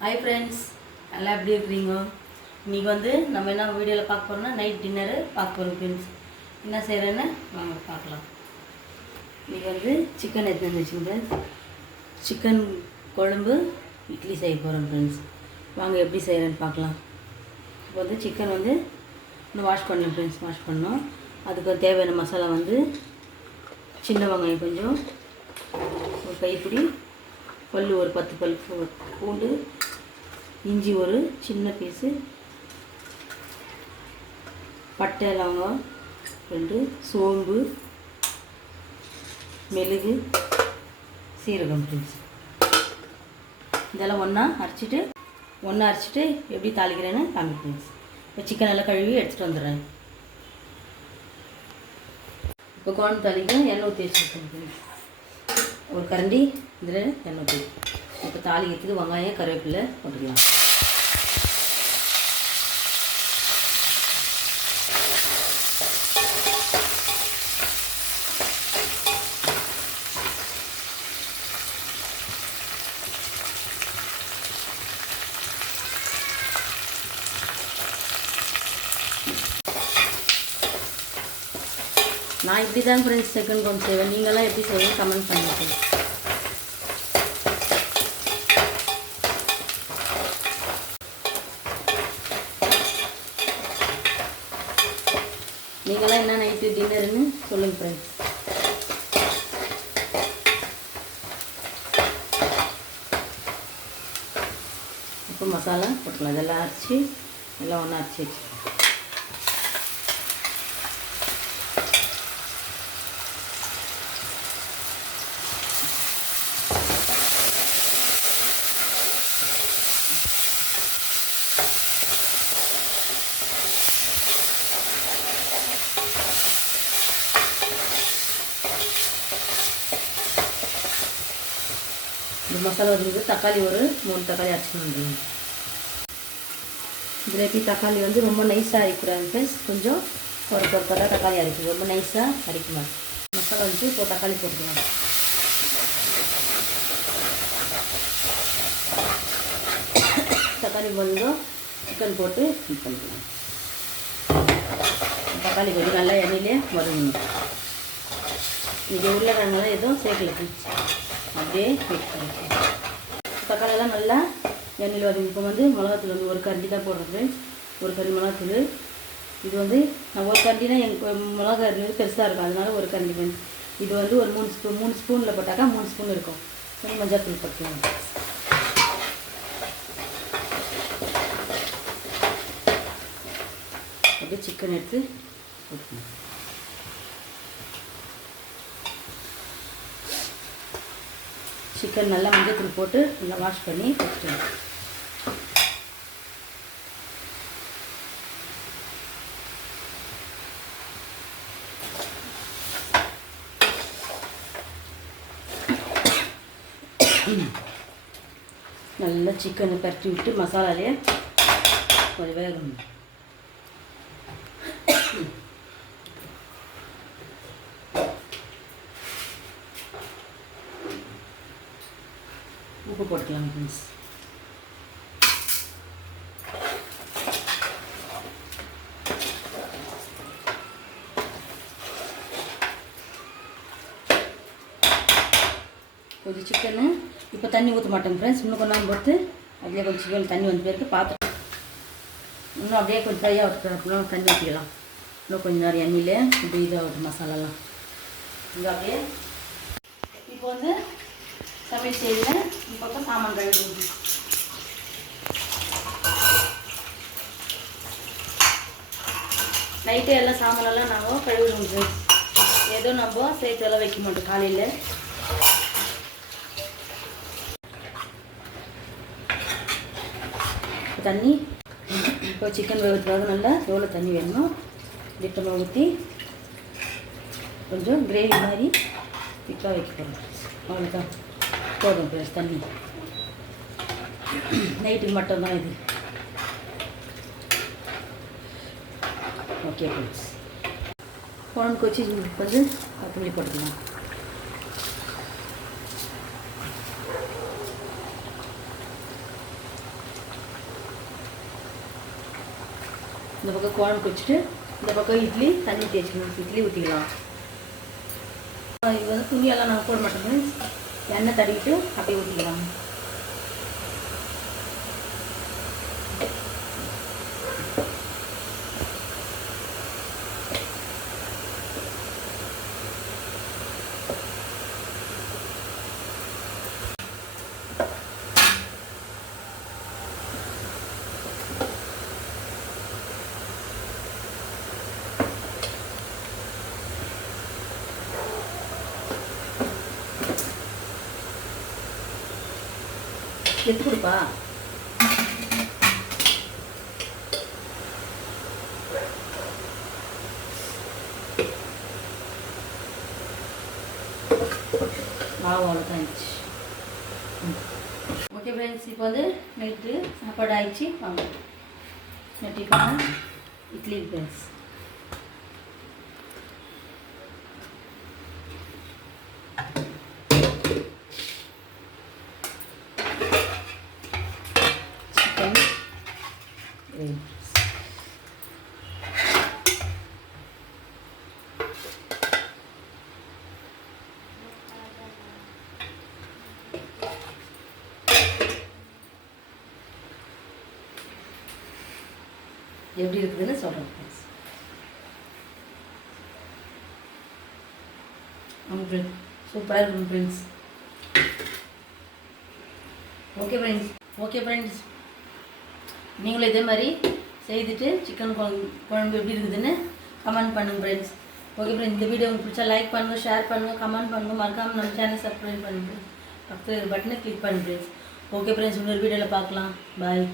Hi friends, நல்லா எப்படி இருக்கிறீங்க? இன்றைக்கி வந்து நம்ம என்ன வீடியோவில் பார்க்க போகிறோம்னா நைட் டின்னரு பார்க்க போகிறோம் ஃப்ரெண்ட்ஸ். என்ன செய்கிறேன்னு வாங்க பார்க்கலாம். இன்றைக்கி வந்து சிக்கன் எடுத்து வந்துச்சுங்க. சிக்கன் குழம்பு இட்லி செய்ய போகிறோம் ஃப்ரெண்ட்ஸ். வாங்க எப்படி செய்கிறேன்னு பார்க்கலாம். இப்போ வந்து சிக்கன் வந்து இன்னும் வாஷ் பண்ணணும் ஃப்ரெண்ட்ஸ். வாஷ் பண்ணோம். அதுக்கு தேவையான மசாலா வந்து சின்ன வெங்காயம் கொஞ்சம், ஒரு கைப்பிடி பல், ஒரு 10 பல் பூண்டு, இஞ்சி ஒரு சின்ன பீஸு, பட்டை லவங்கம் 2, சோம்பு, மெழுகு, சீரகம் ஃப்ரெண்ட்ஸ். இதெல்லாம் ஒன்றா அரைச்சிட்டு எப்படி தாளிக்கிறேன்னு காமி ஃப்ரெண்ட்ஸ். இப்போ சிக்கன் எல்லாம் கழுவி எடுத்துகிட்டு வந்துடுறேன். இப்போ குழம்பு தாளிக்க எண்ணெய் ஊற்றி வச்சுருக்கேன் ஃப்ரெண்ட்ஸ். ஒரு கரண்டி இதில் எண்ணெய் ஊற்றி. இப்போ தாளிக்கிறதுக்கு வெங்காயம் கருவேப்பிலை போட்டுக்கலாம். நான் இப்படி தான் ஃப்ரெண்ட்ஸ் சிக்கன் குழம்பு செய்வேன். நீங்களாம் எப்படி செய்வீங்க கமெண்ட் பண்ணிட்டு. நீங்களாம் என்ன நைட்டு டின்னருன்னு சொல்லுங்கள் ஃப்ரெண்ட்ஸ். இப்போ மசாலா போட்டுக்கலாம். இதெல்லாம் அரைச்சி எல்லாம் ஒன்றா அரைச்சி வச்சு இந்த மசாலா வந்து தக்காளி ஒரு 3 தக்காளி அரைச்சிக்கணும். இதில் எப்படி தக்காளி வந்து ரொம்ப நைஸாக அரைக்கூடாது ஃப்ரெண்ட்ஸ். கொஞ்சம் ஒரு தக்காளி அரைக்கணும். ரொம்ப நைஸாக அரைக்கணும். மசாலா வந்து இப்போ தக்காளி போட்டுக்கலாம். தக்காளி கொஞ்சம் சிக்கன் போட்டு மிக்ஸ் பண்ணிக்கலாம். தக்காளி கொஞ்சம் நல்லா எண்ணெயிலே வதங்கணும். இன்றைக்கி உருளைக்கிழங்குலாம் எதுவும் சேர்க்கல ஃப்ரெண்ட்ஸ். அப்படியே மிக்ஸ் பண்ணிக்கலாம். தக்காளியெல்லாம் நல்லா எண்ணெயில் வதங்கி. இப்போ வந்து மிளகாத்தூள் வந்து ஒரு கரண்டி தான் போடுறேன் ஃப்ரெண்ட்ஸ். ஒரு கரண்டி மிளகாத்தூள். இது வந்து நான் ஒரு கரண்டினா எங்கள் மிளகா இருந்தது பெருசாக இருக்கும், அதனால ஒரு கரண்டி ஃப்ரெண்ட்ஸ். இது வந்து ஒரு 3 ஸ்பூனில் போட்டாக்கா 3 ஸ்பூன் இருக்கும். கொஞ்சம் மஞ்சள் போட்டுக்கலாம். அப்படியே சிக்கன் எடுத்து போட்டுக்கணும். சிக்கன் நல்லா மஞ்சள் போட்டு நல்லா வாஷ் பண்ணி வச்சுக்கணும். நல்லா சிக்கனை பரட்டி விட்டு மசாலாலேயே கொஞ்சம் வேகணும். உப்பு போட்டுக்கலாம் ஃப்ரெண்ட்ஸ். கொஞ்சம் சிக்கனு இப்போ தண்ணி ஊற்ற மாட்டேங்க ஃப்ரெண்ட்ஸ். இன்னும் கொஞ்சம் நேரம் பொறுத்து அப்படியே கொஞ்சம் சிக்கன் தண்ணி வந்து பேருக்கு பார்த்து இன்னும் அப்படியே கொஞ்சம் ஃப்ரை ஆகிட்டு அப்படிலாம் தண்ணி ஊற்றிக்கலாம். இன்னும் கொஞ்சம் நேரம் எண்ணெயிலே இப்படி இதாகட்டும் மசாலாலாம். இங்கே அப்படியே இப்போ வந்து சமையல் செய்யல. இப்போ சாமான் கழுவி நைட்டு எல்லாம் சாமானெல்லாம் நாங்கள் கழுவிடுவோம் ஃப்ரெண்ட்ஸ். ஏதோ நம்ம சேர்த்து எல்லாம் வைக்க மாட்டோம் காலையில். தண்ணி இப்போ சிக்கன் வேகிறதுக்காக நல்லா எவ்வளோ தண்ணி வேணுமோ திட்டமாக ஊற்றி கொஞ்சம் கிரேவி மாதிரி திக்காக வைக்க போகிறோம். அவ்வளோதான், போதும் ஃப்ரெண்ட்ஸ். தண்ணி நைட்டுக்கு மட்டும்தான் இது. Okay friends. குழம்புக்கு வச்சு கொஞ்சம் கொத்தமல்லி போட்டுக்கலாம். இந்த பக்கம் குழம்பு வச்சுட்டு இந்த பக்கம் இட்லி தண்ணி தேய்ச்சிக்கணும். இட்லி ஊற்றிக்கலாம். இது வந்து துணியெல்லாம் நான் போட மாட்டேன் ஃப்ரெண்ட்ஸ். எண்ணெய் தடவிட்டு அப்படியே ஊற்றிக்கலாம். எடுத்து கொடுப்பா. மாவு அவ்வளோதான் ஆயிடுச்சு. ஓகே ஃப்ரெண்ட்ஸ், இப்போ வந்து நைட்டு சாப்பாடு ஆயிடுச்சு. வாங்க நட்டிக்கலாம் இட்லி ஃப்ரெண்ட்ஸ். எப்படி இருக்குதுன்னு சொல்கிறேன் ஃப்ரெண்ட்ஸ். ஆமாம் ஃப்ரெண்ட்ஸ், சூப்பராக இருக்கும் ஃப்ரெண்ட்ஸ். ஓகே ஃப்ரெண்ட்ஸ், நீங்களும் இதே மாதிரி செய்துட்டு சிக்கன் குழம்பு எப்படி இருக்குதுன்னு கமெண்ட் பண்ணுங்கள் ஃப்ரெண்ட்ஸ். ஓகே ஃப்ரெண்ட்ஸ், இந்த வீடியோ உங்களுக்கு பிடிச்சா லைக் பண்ணுங்கள், ஷேர் பண்ணுங்கள், கமெண்ட் பண்ணுங்கள். மறக்காமல் நம்ம சேனல் சப்ஸ்கிரைப் பண்ணுங்கள். பக்கத்தில் பட்டனை கிளிக் பண்ணுங்கள் ஃப்ரெண்ட்ஸ். ஓகே ஃப்ரெண்ட்ஸ், இன்னொரு வீடியோவில் பார்க்கலாம். பாய்.